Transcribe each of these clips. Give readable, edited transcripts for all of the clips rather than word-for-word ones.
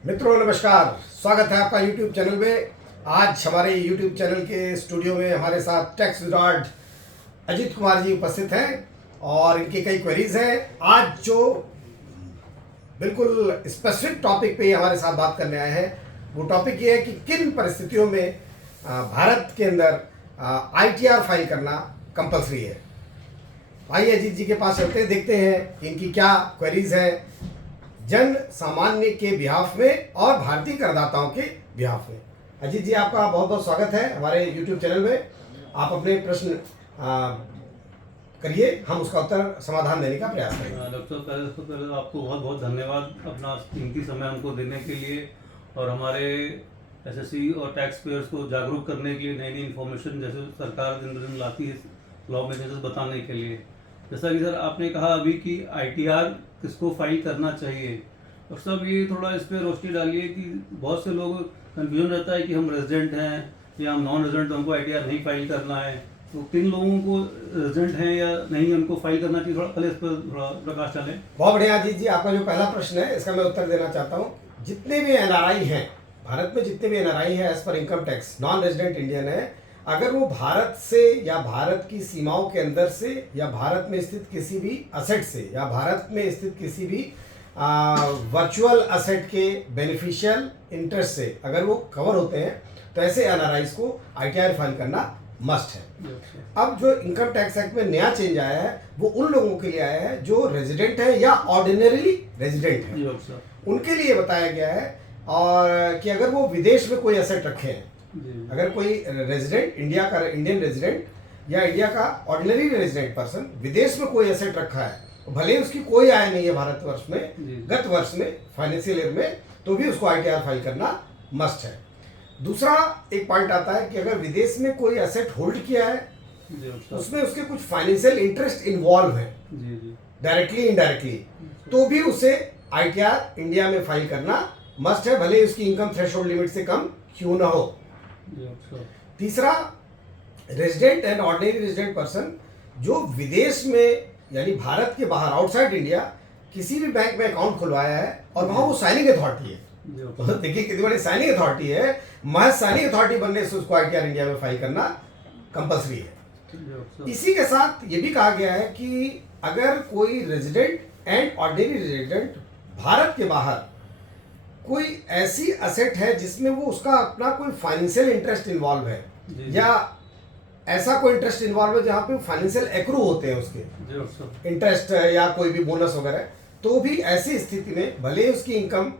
मित्रों नमस्कार, स्वागत है आपका YouTube चैनल में। आज हमारे YouTube चैनल के स्टूडियो में हमारे साथ टैक्स विजार्ड अजीत कुमार जी उपस्थित हैं और इनकी कई क्वेरीज हैं। आज जो बिल्कुल स्पेसिफिक टॉपिक पे हमारे साथ बात करने आए हैं वो टॉपिक ये है कि किन परिस्थितियों में भारत के अंदर ITR फाइल करना कंपलसरी है। आइए अजीत जी के पास चलते हैं, देखते हैं कि इनकी क्या क्वेरीज हैं जन सामान्य के बिहाफ में और भारतीय करदाताओं के बिहाफ में। अजीत जी, आपका बहुत बहुत स्वागत है हमारे YouTube चैनल में। आप अपने प्रश्न करिए, हम उसका उत्तर समाधान देने का प्रयास करेंगे। डॉक्टर पहले आपको बहुत बहुत धन्यवाद अपना कीमती समय हमको देने के लिए और हमारे एसएससी और टैक्स पेयर्स को जागरूक करने के लिए नई नई इन्फॉर्मेशन जैसे सरकार दिन दिन लाती है लॉ मेजर्स बताने के लिए। जैसा कि सर आपने कहा अभी कि ITR किसको फाइल करना चाहिए, और सब ये थोड़ा इस पर रोशनी डालिए कि बहुत से लोग कन्फ्यूजन रहता है कि हम रेजिडेंट हैं या हम नॉन रेजिडेंट, हमको ITR नहीं फाइल करना है। तो किन लोगों को रेजिडेंट हैं या नहीं उनको फाइल करना चाहिए, थोड़ा पहले इस पर थोड़ा प्रकाश डालें। बहुत बढ़िया अजीत जी, आपका जो पहला प्रश्न है इसका मैं उत्तर देना चाहता हूँ। जितने भी NRI हैं भारत में, जितने भी NRI हैं एज पर income tax non resident Indian है, अगर वो भारत से या भारत की सीमाओं के अंदर से या भारत में स्थित किसी भी असेट से या भारत में स्थित किसी भी वर्चुअल असेट के बेनिफिशियल इंटरेस्ट से अगर वो कवर होते हैं तो ऐसे NRIs को ITR फाइल करना मस्ट है। अब जो इनकम टैक्स एक्ट में नया चेंज आया है वो उन लोगों के लिए आया है जो रेजिडेंट है या ऑर्डिनरीली रेजिडेंट है, उनके लिए बताया गया है। और कि अगर वो विदेश में कोई असेट रखे हैं, अगर कोई रेजिडेंट इंडिया का इंडियन रेजिडेंट या इंडिया का ऑर्डिनरी रेजिडेंट पर्सन विदेश में कोई एसेट रखा है, भले ही उसकी कोई आय नहीं है भारतवर्ष में गत वर्ष में फाइनेंशियल ईयर में, तो भी उसको ITR फाइल करना मस्ट है। दूसरा एक पॉइंट आता है कि अगर विदेश में कोई एसेट होल्ड किया है उसमें उसके कुछ फाइनेंशियल इंटरेस्ट इन्वॉल्व है डायरेक्टली इनडायरेक्टली, तो भी उसे ITR इंडिया में फाइल करना मस्ट है, भले ही उसकी इनकम थ्रेशोल्ड लिमिट से कम क्यों ना हो। तीसरा, resident and ordinary resident person जो विदेश में यानी भारत के बाहर आउटसाइड इंडिया किसी भी बैंक में अकाउंट खुलवाया है और वहां वो साइनिंग अथॉरिटी है, तो देखिए कितनी बड़ी साइनिंग अथॉरिटी है, महज साइनिंग अथॉरिटी बनने से उसको ITR इंडिया में फाइल करना कंपलसरी है। इसी के साथ ये भी कहा गया है कि अगर कोई resident and ordinary resident Bharat के बाहर कोई ऐसी असेट है जिसमें वो उसका अपना कोई फाइनेंशियल इंटरेस्ट इन्वॉल्व है या ऐसा कोई इंटरेस्ट इन्वॉल्व है जहाँ पे फाइनेंशियल एक्रू होते हैं उसके इंटरेस्ट या कोई भी बोनस वगैरह, तो भी ऐसी स्थिति में भले ही उसकी इनकम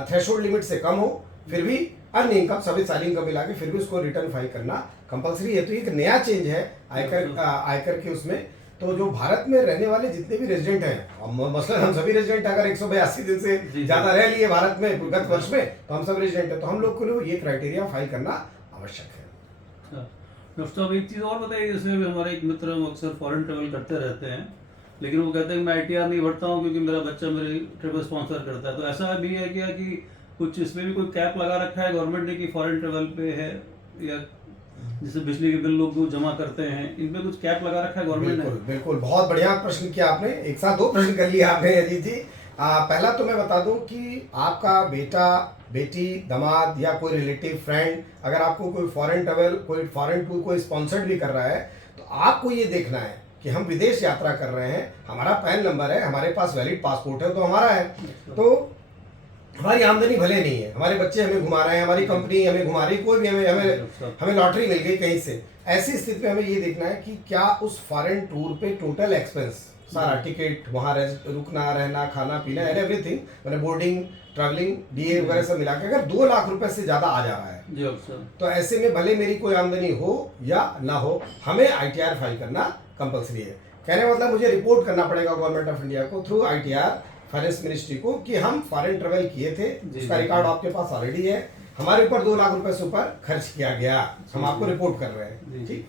थ्रेशोल्ड लिमिट से कम हो फिर भी अन्य इनकम सभी सारी इनकम मिला के फिर भी उसको रिटर्न फाइल करना कंपलसरी है। तो एक नया चेंज है आयकर के उसमें। तो जो भारत में रहने वाले जितने भी रेजिडेंट हैं, मसलन हम सभी रेजिडेंट अगर 182 दिन से ज्यादा रह लिए भारत में गत वर्ष में, तो हम सब रेजिडेंट हैं, तो हम लोग के लिए ये क्राइटेरिया फाइल करना आवश्यक है। डॉक्टर साहब एक चीज़ और बताइए, जैसे हमारे एक मित्र अक्सर फॉरेन ट्रेवल करते रहते हैं लेकिन वो कहते हैं मैं ITR नहीं भरता हूँ क्योंकि मेरा बच्चा मेरे ट्रेवल स्पॉन्सर करता है, तो ऐसा भी है क्या कि कुछ इसमें भी कोई कैप लगा रखा है गवर्नमेंट ने कि फॉरेन ट्रेवल पे है, या जैसे बिजली के बिल लोग जो जमा करते हैं इनमें कुछ कैप लगा रखा है गवर्नमेंट ने? बिल्कुल, बहुत बढ़िया प्रश्न किया आपने, एक साथ दो प्रश्न कर लिए आपने अजीत जी। पहला तो मैं बता दूं कि आपका बेटा बेटी दामाद या कोई रिलेटिव फ्रेंड अगर आपको कोई फॉरेन ट्रेवल कोई फॉरेन टूर कोई स्पॉन्सर्ड भी कर रहा है, तो आपको ये देखना है कि हम विदेश यात्रा कर रहे हैं, हमारा पैन नंबर है, हमारे पास वैलिड पासपोर्ट है, तो हमारा है, तो हमारी आमदनी भले नहीं है, हमारे बच्चे हमें घुमा रहे हैं, हमारी कंपनी हमें घुमा रही, कोई भी हमें लॉटरी मिल गई कहीं से, ऐसी स्थिति में हमें ये देखना है कि क्या उस फॉरेन टूर पे टोटल एक्सपेंस सारा टिकट, वहाँ रुकना रहना खाना पीना एंड एवरीथिंग, मैंने बोर्डिंग ट्रैवलिंग DA वगैरह सब मिला के अगर 2 लाख रुपए से ज्यादा आ जा रहा है तो ऐसे में भले मेरी कोई आमदनी हो या ना हो हमें ITR फाइल करना कंपलसरी है। कहने मतलब मुझे रिपोर्ट करना पड़ेगा गवर्नमेंट ऑफ इंडिया को थ्रू ITR फाइनेंस मिनिस्ट्री को कि हम फॉरेन ट्रेवल किए थे, उसका रिकॉर्ड आपके पास ऑलरेडी है, हमारे ऊपर 2 लाख रुपए से ऊपर खर्च किया गया, हम आपको रिपोर्ट कर रहे हैं। ठीक,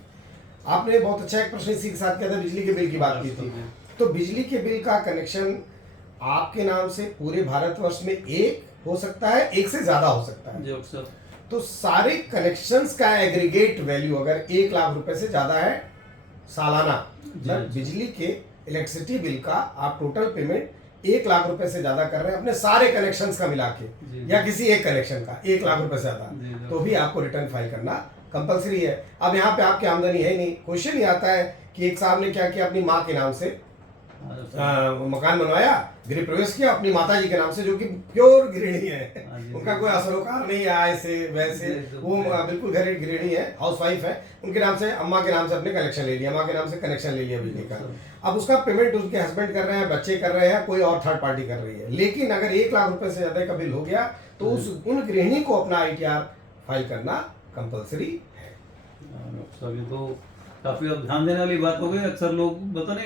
आपने बहुत अच्छा एक प्रश्न इसी के साथ किया था, बिजली के बिल की बात की थी। तो बिजली के बिल का कनेक्शन आपके नाम से पूरे भारतवर्ष में एक हो सकता है, एक से ज्यादा हो सकता है। तो सारे कनेक्शंस का एग्रीगेट वैल्यू अगर 1 लाख रुपए से ज्यादा है सालाना, बिजली के इलेक्ट्रिसिटी बिल का आप टोटल पेमेंट 1 लाख रुपए से ज्यादा कर रहे हैं अपने सारे कनेक्शंस का मिला के जी। या किसी एक कनेक्शन का 1 लाख रुपए से जी, ज्यादा, जी। तो भी आपको रिटर्न फाइल करना कंपलसरी है। अब यहाँ पे आपकी आमदनी है ही नहीं, क्वेश्चन ही आता है कि एक साहब ने क्या किया, अपनी माँ के नाम से हाँ, सर। मकान बनवाया, गृह प्रवेश किया अपनी माता जी के नाम से, जो कि प्योर गृहिणी है, हाँ जी, उनका जी। कोई असरोकार नहीं है आय से वैसे, जी, जी, वो जी। बिल्कुल घर गृहिणी है, हाउस वाइफ है, उनके नाम से, अम्मा के नाम से अपने कनेक्शन ले लिया, माँ के नाम से कनेक्शन ले लिया बिजली का। अब उसका पेमेंट उसके हस्बैंड कर रहे हैं, बच्चे कर रहे हैं, कोई और थर्ड पार्टी कर रही है। लेकिन अगर 1 लाख रुपए से ज्यादा का बिल हो गया तो उन गृहिणी को अपना ITR फाइल करना कंपलसरी है। सर ये तो काफी अब ध्यान देने वाली बात हो गई। अक्सर लोग पता नहीं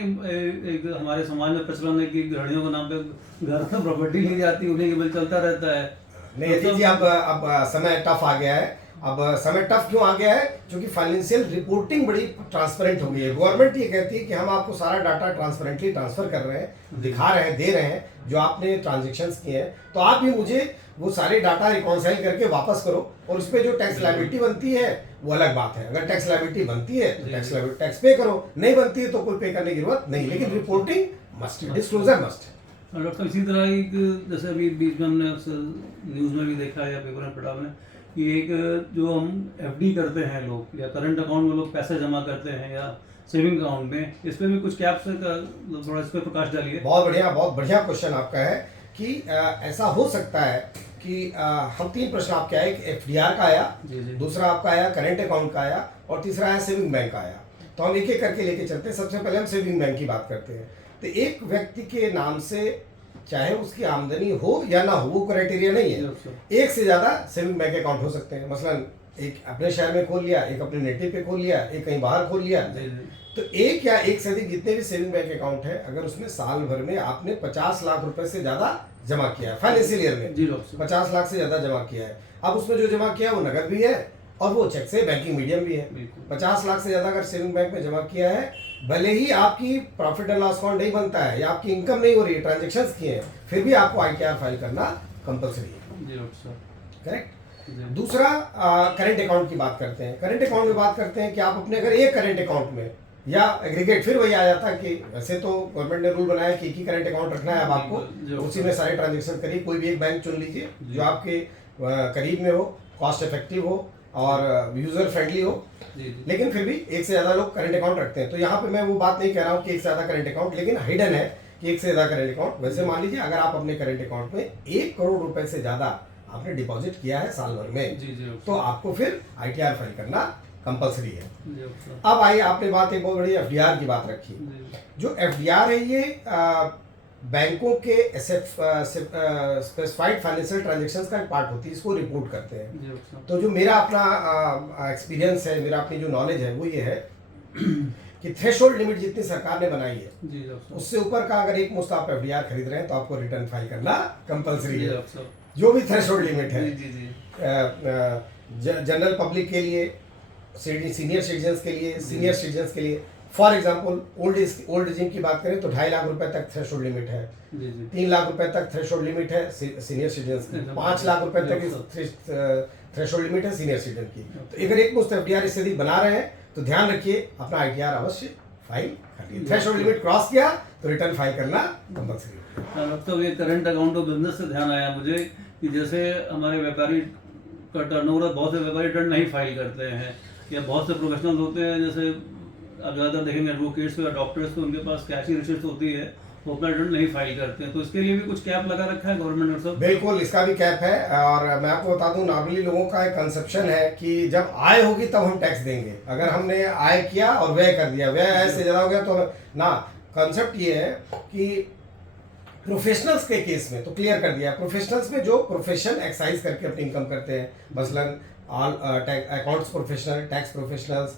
एक हमारे समाज में प्रचलन है कि गृहिणियों के नाम पे घर में प्रॉपर्टी ली जाती है, उन्हीं के बिल चलता रहता है। नहीं यतीश जी, अब समय टफ आ गया है। अब समय टफ क्यों आ गया है? क्योंकि फाइनेंशियल रिपोर्टिंग बड़ी ट्रांसपेरेंट हो गई है। गवर्नमेंट ये कहती है कि हम आपको सारा डाटा ट्रांसपेरेंटली ट्रांसफर कर रहे हैं, दिखा रहे हैं, दे रहे हैं जो आपने ट्रांजेक्शंस किए हैं, तो आप भी मुझे वो सारे डाटा रिकॉन्साइल करके वापस करो, और उस पर जो टैक्स लायबिलिटी बनती है वो अलग बात है। अगर टैक्स लायबिलिटी बनती है तो टैक्स पे करो, नहीं बनती है तो कोई पे करने की जरूरत नहीं, लेकिन रिपोर्टिंग मस्ट है, डिस्क्लोजर मस्ट है। और डॉक्टर इसी तरह एक, जैसे अभी बीच में हमने न्यूज़ में भी देखा है या पेपर में पढ़ा हमने कि एक जो हम FD करते हैं लोग, या करंट अकाउंट में लोग पैसे जमा करते हैं, या सेविंग अकाउंट में, इस पे भी कुछ कैप्स का थोड़ा इस पे प्रकाश डालिए। बहुत बढ़िया क्वेश्चन आपका है कि ऐसा हो सकता है कि हम 3 प्रश्न आपके आए, एक FDR का आया, जी, जी। दूसरा आपका आया करेंट अकाउंट का आया, और तीसरा आया सेविंग बैंक का आया। तो हम एक एक करके लेके चलते हैं। सबसे पहले हम सेविंग बैंक की बात करते हैं। तो एक व्यक्ति के नाम से चाहे उसकी आमदनी हो या ना हो, वो क्राइटेरिया नहीं है, एक से ज्यादा सेविंग बैंक अकाउंट हो सकते हैं। मसलन एक अपने शहर में खोल लिया, एक अपने नेटिव पे खोल लिया, एक कहीं बाहर खोल लिया, तो एक या एक से अधिक जितने भी सेविंग बैंक अकाउंट है, अगर उसमें साल भर में आपने 50 लाख रुपए से ज्यादा जमा किया है, फाइनेंशियल ईयर में 50 लाख से ज्यादा जमा किया है, अब उसमें जो जमा किया है वो नगद भी है और वो चेक से बैंकिंग मीडियम भी है। 50 लाख से ज्यादा अगर सेविंग बैंक में जमा किया है, भले ही आपकी प्रॉफिट एंड लॉस अकाउंट नहीं बनता है या आपकी इनकम नहीं हो रही है, ट्रांजेक्शन्स किए हैं, फिर भी आपको ITR फाइल करना कंपलसरी है। करेक्ट। दूसरा करंट अकाउंट की बात करते हैं। करंट अकाउंट में बात करते हैं कि आप अपने अगर एक करंट अकाउंट में या एग्रीगेट, फिर वही आ जाता है कि वैसे तो गवर्नमेंट ने रूल बनाया कि एक ही करंट अकाउंट रखना है अब आपको, उसी में सारे ट्रांजेक्शन करिए। कोई भी एक बैंक चुन लीजिए जो आपके करीब में हो, कॉस्ट इफेक्टिव हो और यूजर फ्रेंडली हो। लेकिन फिर भी एक से ज्यादा लोग करंट अकाउंट रखते हैं। तो यहाँ पे मैं वो बात नहीं कह रहा हूँ कि एक से ज्यादा करंट अकाउंट, लेकिन हिडन है कि एक से ज्यादा करंट अकाउंट। वैसे मान लीजिए अगर आप अपने करंट अकाउंट में 1 करोड़ रुपए से ज्यादा आपने डिपॉजिट किया है साल भर में, तो आपको फिर ITR फाइल करना कंपलसरी है। अब आइए, आपने बात एक बहुत बड़ी FDR की बात रखी। जो FDR है ये बैंकों के स्पेसिफाइड फाइनेंशियल ट्रांजैक्शंस का एक पार्ट होती है, इसको रिपोर्ट करते हैं। तो जो मेरा अपना एक्सपीरियंस है, मेरा अपनी जो नॉलेज है वो ये है कि थ्रेशोल्ड लिमिट जितनी सरकार ने बनाई है उससे ऊपर का अगर एक मुश्त आप FDR खरीद रहे हैं तो आपको रिटर्न फाइल करना कंपलसरी है, जो भी थ्रेशोल्ड लिमिट है। जनरल पब्लिक के लिए, सीनियर सिटीजन्स के लिए, सीनियर सिटीजन्स के लिए, फॉर एग्जाम्पल ओल्ड एजिंग की बात करें तो 2.5 लाख रुपए तक थ्रेशोल्ड लिमिट है, 3 लाख रुपए तक थ्रेशोल्ड लिमिट है सीनियर सिटीजन्स की, 5 लाख रुपए तक थ्रेशोल्ड लिमिट है सीनियर सिटीजन की। तो अगर एक मुश्त FDR इससे अधिक बना रहे हैं तो ध्यान रखिए अपना ITR अवश्य फाइल करिए। थ्रेशोल्ड लिमिट क्रॉस किया तो रिटर्न फाइल करना कंपलसरी है। तो ये करंट अकाउंट और बिजनेस से ध्यान आया मुझे कि जैसे हमारे व्यापारी का टर्नओवर, बहुत से व्यापारी रिटर्न नहीं फाइल करते हैं, या बहुत से प्रोफेशनल होते हैं, जैसे आप ज़्यादातर देखेंगे एडवोकेट्स को या डॉक्टर्स को, उनके पास कैश की रिसिप्ट होती है, वो अपना रिटर्न नहीं फाइल करते हैं। तो इसके लिए भी कुछ कैप लगा रखा है गवर्नमेंट ने? सब बिल्कुल, इसका भी कैप है। और मैं आपको बता दूं, नॉर्मली लोगों का एक कंसेप्शन है कि जब आय होगी तब हम टैक्स देंगे। अगर हमने आय किया और व्यय कर दिया, व्यय आय से ज़्यादा हो गया तो ना। कंसेप्ट ये है कि प्रोफेशनल्स के केस में तो क्लियर कर दिया, प्रोफेशनल्स में जो प्रोफेशन एक्साइज करके अपनी इनकम करते हैं, मसलन accounts professional, tax professionals,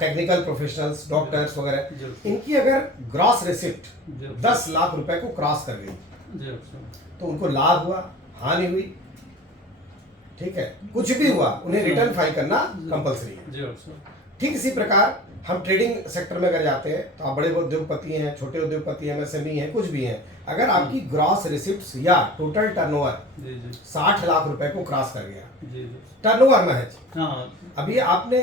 technical professionals, doctors वगैरह, इनकी अगर ग्रॉस रिसिप्ट 10 लाख रुपए को क्रॉस कर गई तो उनको लाभ हुआ, हानि हुई, ठीक है, कुछ भी हुआ, उन्हें रिटर्न फाइल करना कंपलसरी है। ठीक इसी प्रकार हम ट्रेडिंग सेक्टर में अगर जाते हैं तो आप बड़े उद्योगपति हैं, छोटे उद्योगपति हैं, MSME हैं, कुछ भी हैं, अगर आपकी ग्रॉस रिसिप्ट्स या टोटल टर्नओवर 60 लाख रुपए को क्रॉस कर गया, टर्नओवर महज, अभी आपने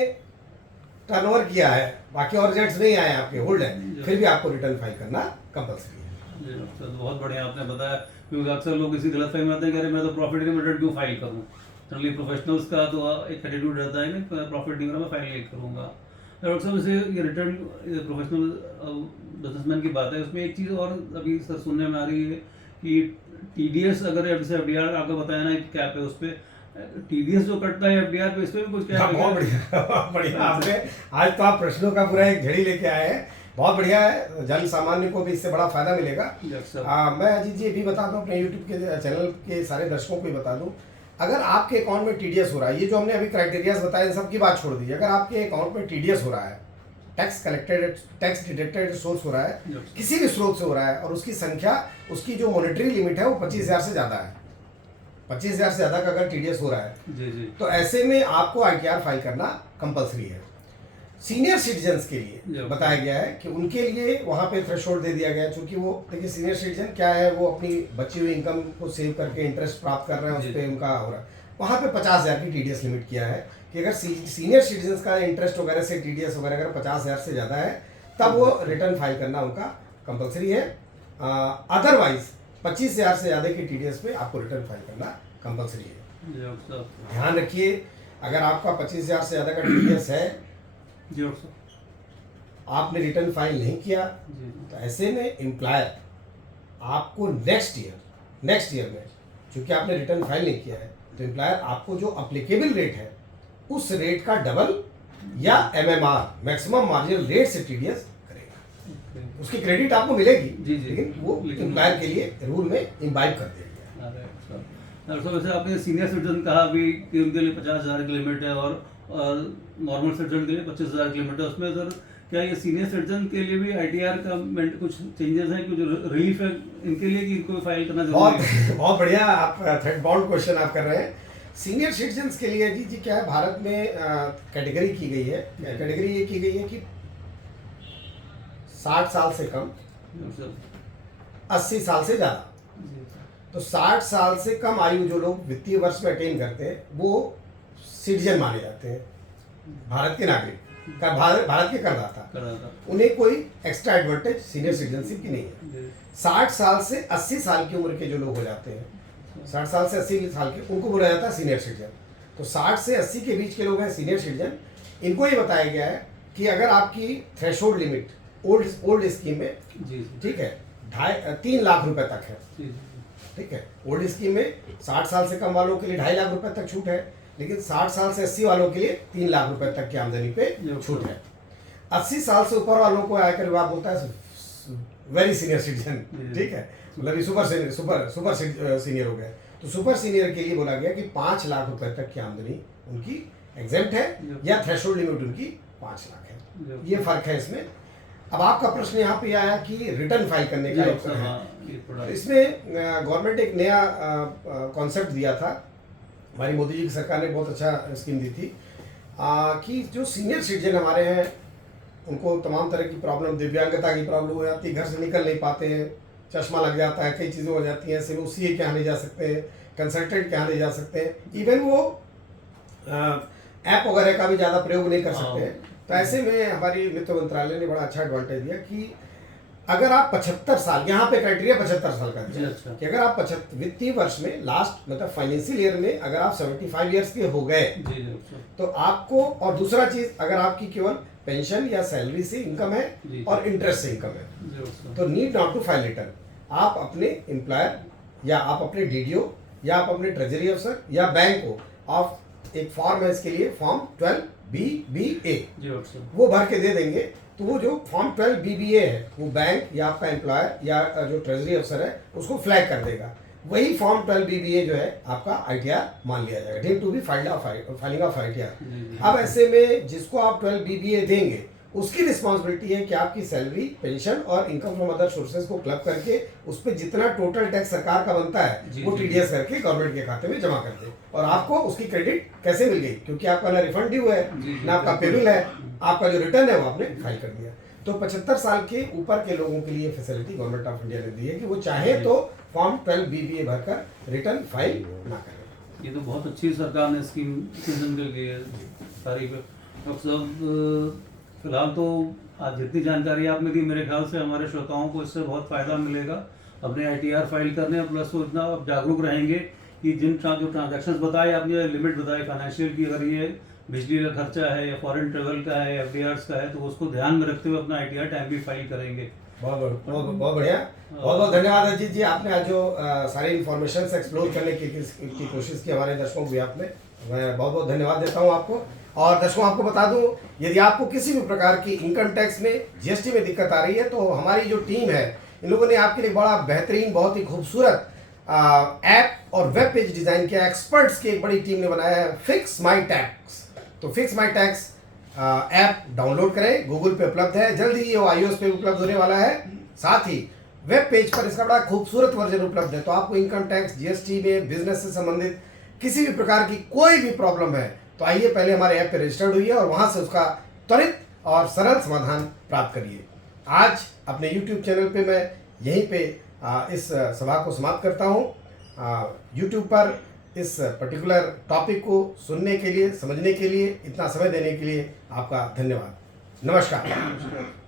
टर्नओवर किया है, बाकी और रिजल्ट्स नहीं आए आपके, होल्ड है, फिर भी आपको रिटर्न फाइल करना कंपलसरी है। जी डॉक्टर साहब, बहुत बढ़िया आपने बताया, क्योंकि अक्सर लोग इसी गलतफहमी में आते हैं कि अरे मैं तो प्रॉफिट नहीं रिटर्न क्यों फाइल करूँ। जनरली प्रोफेशनल्स का तो एक एटीट्यूड रहता है ना, प्रॉफिट नहीं हो रहा मैं फाइल नहीं करूँगा। डॉक्टर साहब, जैसे ये रिटर्न प्रोफेशनल बिजनेसमैन की बात है, उसमें एक चीज़ और अभी सर सुनने में आ रही है कि टीडीएस, अगर जैसे एफडीआर आपको बताया ना एक कैप है उस पर, टीडीएस जो कटता है एफडीआर पे, इस पर भी कुछ कैप हाँ, है बहुत क्या? बढ़िया बहुत बढ़िया आपने आज तो आप प्रश्नों का पूरा एक झड़ी लेके आए हैं। बहुत बढ़िया है, जन सामान्य को भी इससे बड़ा फायदा मिलेगा। डॉक्टर साहब, मैं अजीत जी ये भी बता दूं, अपने यूट्यूब के चैनल के सारे दर्शकों को भी बता दूं, अगर आपके अकाउंट में टीडीएस हो रहा है, ये जो हमने अभी क्राइटेरियाज बताए इन सब की बात छोड़ दी, अगर आपके अकाउंट में टीडीएस हो रहा है, tax collected tax deducted source हो रहा है, किसी भी स्रोत से हो रहा है, और उसकी संख्या, उसकी जो मॉनेटरी लिमिट है वो 25,000 से ज़्यादा है, 25,000 से ज़्यादा का अगर टीडीएस हो रहा है, जी जी, तो ऐसे में आपको आईटीआर फाइल करना कंपलसरी है। सीनियर सिटीजन्स के लिए बताया गया है कि उनके लिए वहाँ पे थ्रेशोल्ड दे दिया गया है, क्योंकि वो देखिए सीनियर सिटीजन क्या है, वो अपनी बची हुई इनकम को सेव करके इंटरेस्ट प्राप्त कर रहे हैं, उस पर उनका हो रहा है, वहाँ पे 50,000 की टीडीएस लिमिट किया है कि अगर सीनियर सिटीजन्स का इंटरेस्ट वगैरह से टीडीएस वगैरह अगर 50,000 से ज़्यादा है तब वो रिटर्न फाइल करना उनका कंपलसरी है। अदरवाइज 25,000 से ज़्यादा की टीडीएस पे आपको रिटर्न फाइल करना कंपलसरी है। जी डॉक्टर साहब, ध्यान रखिए, अगर आपका 25,000 से ज़्यादा का टीडीएस है, जी डॉक्टर साहब, आपने रिटर्न फाइल नहीं किया, जी तो ऐसे में एम्प्लॉयर आपको नेक्स्ट ईयर में, क्योंकि आपने रिटर्न फाइल नहीं किया है, तो एम्प्लॉयर आपको जो अप्लीकेबल रेट है उस रेट का डबल या एमएमआर मैक्सिमम मार्जिनल रेट से टीडीएस करेगा। उसकी क्रेडिट आपको मिलेगी, जी, जी। लेकिन वो लेकिन- एम्प्लॉयर के लिए रूल में इम्बाइब कर दिया गया है। अरे डॉक्टर साहब, वैसे आपने सीनियर सिटीजन कहा अभी कि उनके लिए 50,000 की लिमिट है, और नॉर्मल सिटीजन के लिए 25,000 की लिमिट है। उसमें सर क्या ये सीनियर सिटीजन के लिए भी आईटीआर का कुछ चेंजेस हैं, कुछ रिलीफ है इनके लिए कि इनको फाइल करना बहुत जरूरी है? बहुत बढ़िया, आप थ्रेड बाउंड क्वेश्चन आप कर रहे हैं। सीनियर सिटीजन्स के लिए जी क्या है, भारत में कैटेगरी की गई है, कैटेगरी ये की गई है कि 60 साल से कम, डॉक्टर साहब, 80 साल से ज़्यादा। जी, तो 60 साल से कम आयु जो लोग वित्तीय वर्ष में अटेन करते हैं वो सिटीजन माने जाते हैं, भारत के नागरिक, भारत के करदाता। कर रहा था। उन्हें कोई एक्स्ट्रा एडवांटेज सीनियर सिटीजनशिप की नहीं है। जी, 60 साल से 80 साल की उम्र के जो लोग हो जाते हैं, 60 साल से 80 साल के, उनको बोला जाता है सीनियर सिटीजन। तो 60 से 80 के बीच के लोग हैं सीनियर सिटीजन। इनको ये बताया गया है कि अगर आपकी थ्रेशोल्ड लिमिट ओल्ड स्कीम में, जी, जी, ठीक है, 3 लाख रुपए तक है, जी, ठीक है, ओल्ड स्कीम में 60 साल से कम वालों के लिए 2.5 लाख रुपए तक छूट है, लेकिन 60 साल से 80 वालों के लिए 3 लाख रुपए तक की आमदनी पे छूट है। 80 साल से ऊपर वालों को आयकर विभाग बोलता है वेरी सीनियर सिटीजन, ठीक है, मतलब ये सुपर सीनियर हो गए। तो सुपर सीनियर के लिए बोला गया कि 5 लाख रुपए तक की आमदनी उनकी एग्जेम्प्ट है, या थ्रेशोल्ड लिमिट उनकी 5 लाख है। ये फर्क है इसमें। अब आपका प्रश्न यहाँ पे आया कि रिटर्न फाइल करने का एक है। हाँ, इसमें गवर्नमेंट एक नया कॉन्सेप्ट दिया था, हमारी मोदी जी की सरकार ने बहुत अच्छा स्कीम दी थी, कि जो सीनियर सिटीजन हमारे हैं उनको तमाम तरह की प्रॉब्लम, दिव्यांगता की प्रॉब्लम हो जाती है, घर से निकल नहीं पाते हैं, चश्मा लग जाता है, कई चीज़ें हो जाती हैं, सिर्फ सीए के यहाँ नहीं जा सकते हैं, कंसल्टेंट के यहाँ नहीं जा सकते हैं, इवन वो ऐप वगैरह का भी ज़्यादा प्रयोग नहीं कर सकते हैं। तो ऐसे में हमारी वित्त मंत्रालय ने बड़ा अच्छा एडवांटेज दिया कि अगर आप 75 साल, यहाँ पे क्राइटेरिया 75 साल का दिया, अच्छा, कि अगर आप 75 वित्तीय वर्ष में लास्ट मतलब फाइनेंशियल ईयर में अगर आप 75 ईयर्स के हो गए, जी, डॉक्टर तो आपको, और दूसरा चीज़, अगर आपकी केवल पेंशन या सैलरी से इनकम है जी। और इंटरेस्ट से इनकम है, साहब, तो need not to file return. आप अपने एम्प्लॉयर या आप अपने डीडीओ या आप अपने ट्रेजरी अफसर या बैंक को, आप एक फॉर्म है इसके लिए, फॉर्म 12BBA, जी डॉक्टर साहब, वो भर के दे देंगे, तो वो जो फॉर्म 12BBA है वो बैंक या आपका एम्प्लॉयर या जो ट्रेजरी अफसर है उसको फ्लैग कर देगा। वही फॉर्म 12BBA जो है आपका आईटीआर मान लिया जाएगा, deem to be filing of ITR. जी, अब ऐसे में जिसको आप 12BBA देंगे उसकी रिस्पॉन्सिबिलिटी है कि आपकी सैलरी, पेंशन और इनकम फ्रॉम अदर सोर्सेज को क्लब करके उस पर जितना टोटल टैक्स सरकार का बनता है जी, वो जी। टीडीएस करके गवर्नमेंट के खाते में जमा कर दे। और आपको उसकी क्रेडिट कैसे मिल गई, क्योंकि आपका ना रिफंड ड्यू है, जी, जी, ना आपका बिल्कुल। पेबिल है, आपका जो रिटर्न है वो आपने फाइल कर दिया। तो 75 साल के ऊपर के लोगों के लिए फैसिलिटी गवर्नमेंट ऑफ इंडिया ने दी है कि वो चाहे तो फॉर्म 12BBA भरकर रिटर्न फाइल ना करें। ये तो बहुत अच्छी सरकार ने स्कीम सिटीजन के लिए तारीफ है। डॉक्टर साहब, फिलहाल तो आज जितनी जानकारी आपने दी, मेरे ख्याल से हमारे श्रोताओं को इससे बहुत फ़ायदा मिलेगा अपने ITR फाइल करने, प्लस वो इतना अब जागरूक रहेंगे कि जो ट्रांजैक्शंस बताए आपने, लिमिट बताई फाइनेंशियल की, अगर ये बिजली का खर्चा है या फॉरेन ट्रेवल का है, FDRs का है, तो उसको ध्यान में रखते हुए अपना ITR टाइम भी फाइल करेंगे। बहुत बढ़िया। बहुत बहुत धन्यवाद अजीत जी, आपने आज जो सारी इन्फॉर्मेशन एक्सप्लोर करने की कोशिश की हमारे दर्शकों भी आपने, मैं बहुत बहुत धन्यवाद देता हूं आपको। और दर्शकों आपको बता दूं, यदि आपको किसी भी प्रकार की इनकम टैक्स में, GST में दिक्कत आ रही है, तो हमारी जो टीम है, इन लोगों ने आपके लिए बड़ा बेहतरीन, बहुत ही खूबसूरत ऐप और वेब पेज डिज़ाइन किया। एक्सपर्ट्स की एक बड़ी टीम ने बनाया है फिक्स माई टैक्स। तो fix my tax app download करें, गूगल पे उपलब्ध है, जल्द ही ये iOS पे उपलब्ध होने वाला है। साथ ही वेब पेज पर इसका बड़ा खूबसूरत वर्जन उपलब्ध है। तो आपको इनकम टैक्स, GST में, बिजनेस से संबंधित किसी भी प्रकार की कोई भी प्रॉब्लम है, तो आइए पहले हमारे ऐप पे रजिस्टर्ड हुई है और वहां से उसका त्वरित और सरल समाधान प्राप्त करिए। आज अपने YouTube चैनल पे मैं यहीं पे इस सभा को समाप्त करता हूँ। YouTube पर इस पर्टिकुलर टॉपिक को सुनने के लिए, समझने के लिए, इतना समय देने के लिए आपका धन्यवाद। नमस्कार।